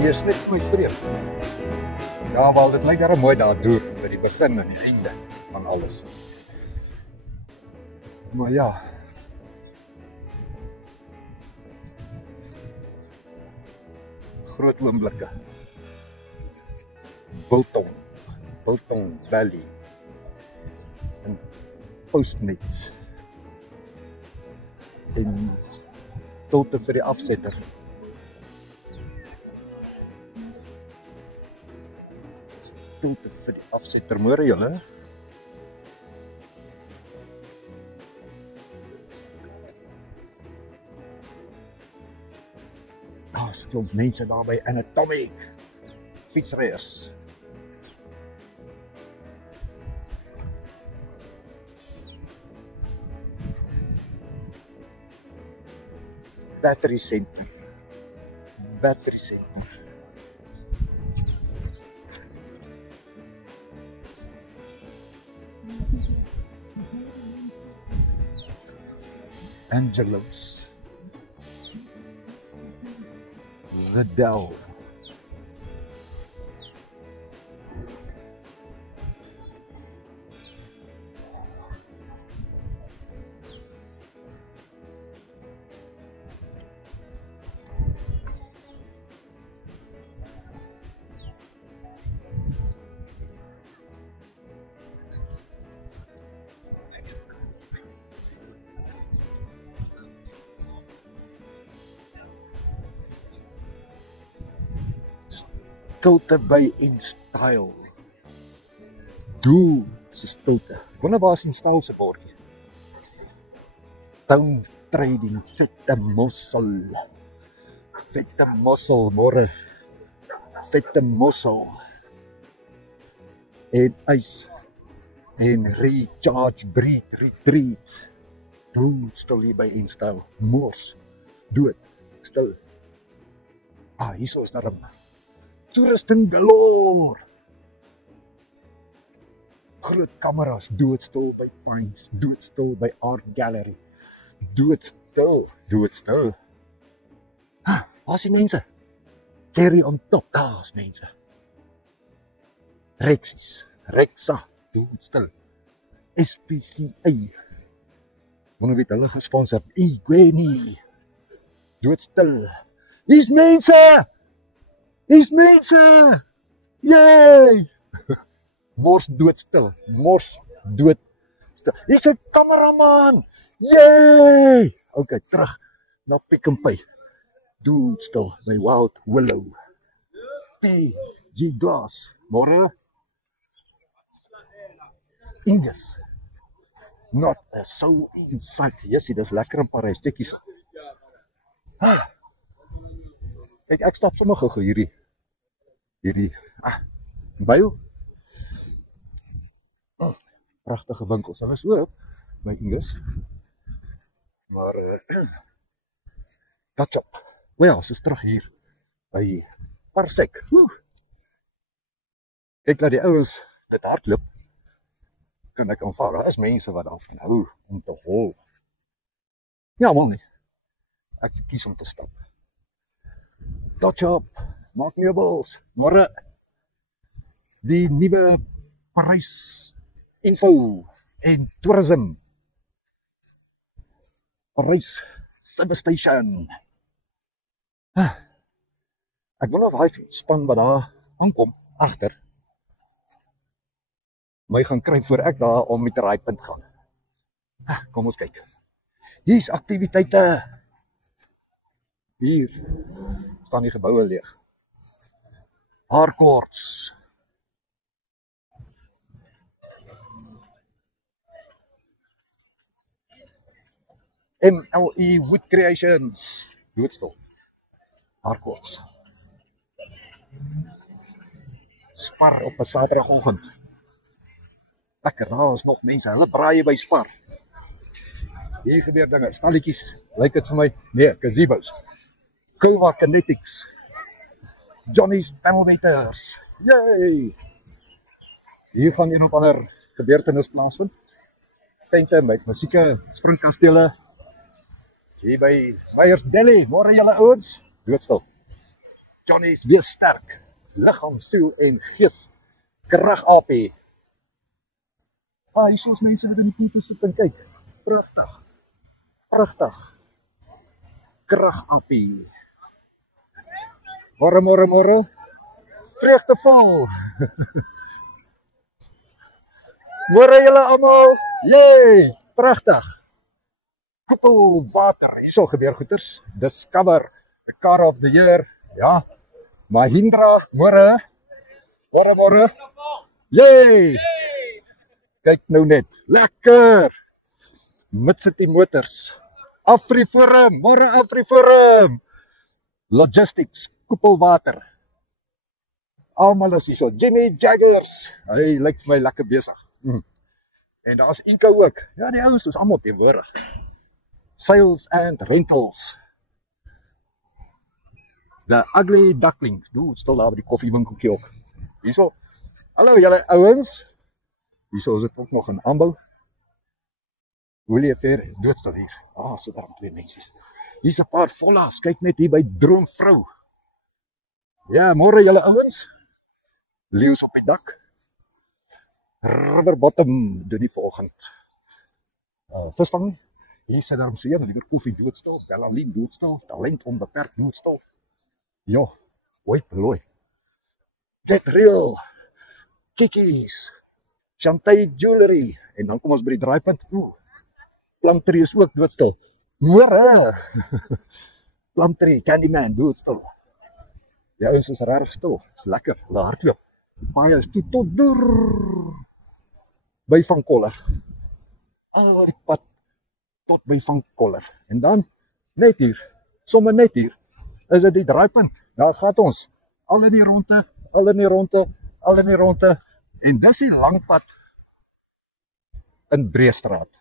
Dis net my vreemd. Ja, wel dit lyk daar mooi daar deur by die begin en die einde van alles. Maar ja. Groot oomblikke. Biltong Valley en Postmates en stilte vir die afsetter. Stilte vir die afsetter, môre julle. Daar's klomp mense daar by Anatomic fietsryers. Battery Center. Angelos. Liddell. Stilte by InStyle. Doe se stilte. Wonder waar is InStyle se bordjie? Town Trading, vette mossel, môre. Vette mossel. En ys. En recharge, retreat. Dood stil hier by InStyle. Mos. Dood. Stil. Hier is daar 'n toerusting galore. Groot kameras, doodstil by Pines, doodstil by Art Gallery. Doodstil. Waar is die mense? Cherry on top, daar is mense. Rexa, doodstil. SPCA. Wonder wie hulle gesponsor. Igweni. Doodstil. Hier's mense! Yay! Mors doodstil. Hier's 'n kameraman. Yay! Okay, terug na Pick n Pay. Doodstil by Wild Willow. PG Glass. Môre. Inges. Not a soul in sight. Jessie, dis lekker in Parys. Stukkies. Kyk, ek stap sommer gou hierdie. Byl. pragtige winkels. Hulle is ook by Engels. Maar Touch-up. Wel, ze is terug hier by Parsec. Ek laat die ouens dit hardloop. Kan ek aanvaar, daar is mense wat daarvan hou om te hol. Ja man nie. Ek kies om te stap. Touch-up, maak meubels, môre die nuwe Parys info en tourism. Parys substation. Ek wil nog die span wat daar aankom, agter, my gaan kry voor ek daar om met die raaipunt gaan. Kom ons kyk. Hier is aktiwiteite. Hier staan die geboue leeg. Haarkoorts. MLE Wood Creations. Doodstil. Haarkoorts. Spar op 'n Saterdagoggend. Lekker, daar is nog mense. Hulle braai by Spar. Hier gebeur dinge. Stalletjies. Lyk dit vir my? Nee, gazebos. Kulwa Kinetics. Johnny's Panelmeters. Yay! Hier gaan een of ander gebeurtenis plaasvind. Tente met musieke, springkastele. Hier by Meyers Deli. Môre julle ouens. Doodstil. Johnny's wees sterk. Liggaam, siel en gees. Krag AP. Hier soos mense wat in die poel sit en kyk. Pragtig. Pragtig. Krag AP. Môre. Vreugdevol. Môre julle almal. Yay! Pragtig. Koppelwater. Hierso gebeur goeters. Discover the car of the year. Ja. Mahindra. Môre. Yay! Kyk nou net. Lekker. Mid-City Motors. Afriforum. Môre Afriforum. Logistics. Koppelwater. Almal is hierso. Jimmy Jaggers. Hy lyk vir my lekker besig. En daar is Inco ook. Ja, die ouens is almal teenwoordig. Sales and rentals. The Ugly Duckling. Stil daar by die koffiewinkeltjie ook. Hierso. Hallo julle ouens. Hierso is dit ook nog in aanbou. Willie Fair is doodstil hier. So daar 2 mense. Hier's 'n paar vollas. Kyk net hier by Droomvrou. Ja, môre julle ouens. Leeu's op die dak. River Bottom doen die vanoggend. Visvang. Hier sit daar so een, liewer koffie doodstil, Bellalien doodstil, talent onbeperk doodstil. Jo, hoi plooi. Get Real. Kikkies. Chantay Jewelry. En dan kom ons by die draaipunt. Plumtree is ook doodstil. Môre. Plumtree, Candyman doodstil. Die ouens is regtig stil. Is lekker. Hulle hardloop. Paai is toe tot deur by Van Koller. Al die pad tot by Van Koller. En dan net hier, sommer net hier, is dit die draaipunt. Daar gaan ons. Al in die ronde. En dis die lang pad in Breestraat.